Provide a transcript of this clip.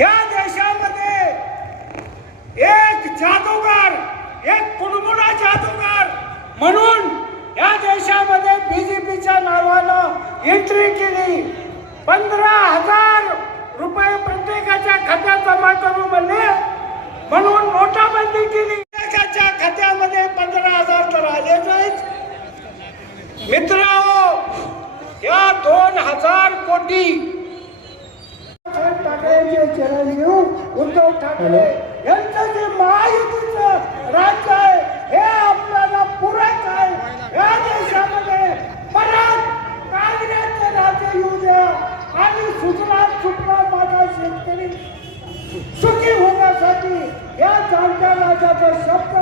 या देशामध्ये एक जादूगार एक कुलमुडा जादूगार म्हणून या देशामध्ये बीजेपीच्या नावानं एंट्री केली. पंधरा हजार रुपये प्रत्येकाच्या खात्यात जमा करू म्हणले म्हणून नोटाबंदी केली. प्रत्येकाच्या खात्यामध्ये पंधरा हजार तर आलेच आहेत. मित्र या दोन हजार कोटी चरण येऊन उद्धव ठाकरे यांचं जे महायुतीचं राज्य आहे हे आपल्याला पुरत आहे. या देशामध्ये परत काँग्रेसचं राज्य येऊ द्या. आणि सुजला सुटला माझा शेतकरी. सुखी होण्यासाठी या जाणत्या राजाचा शब्द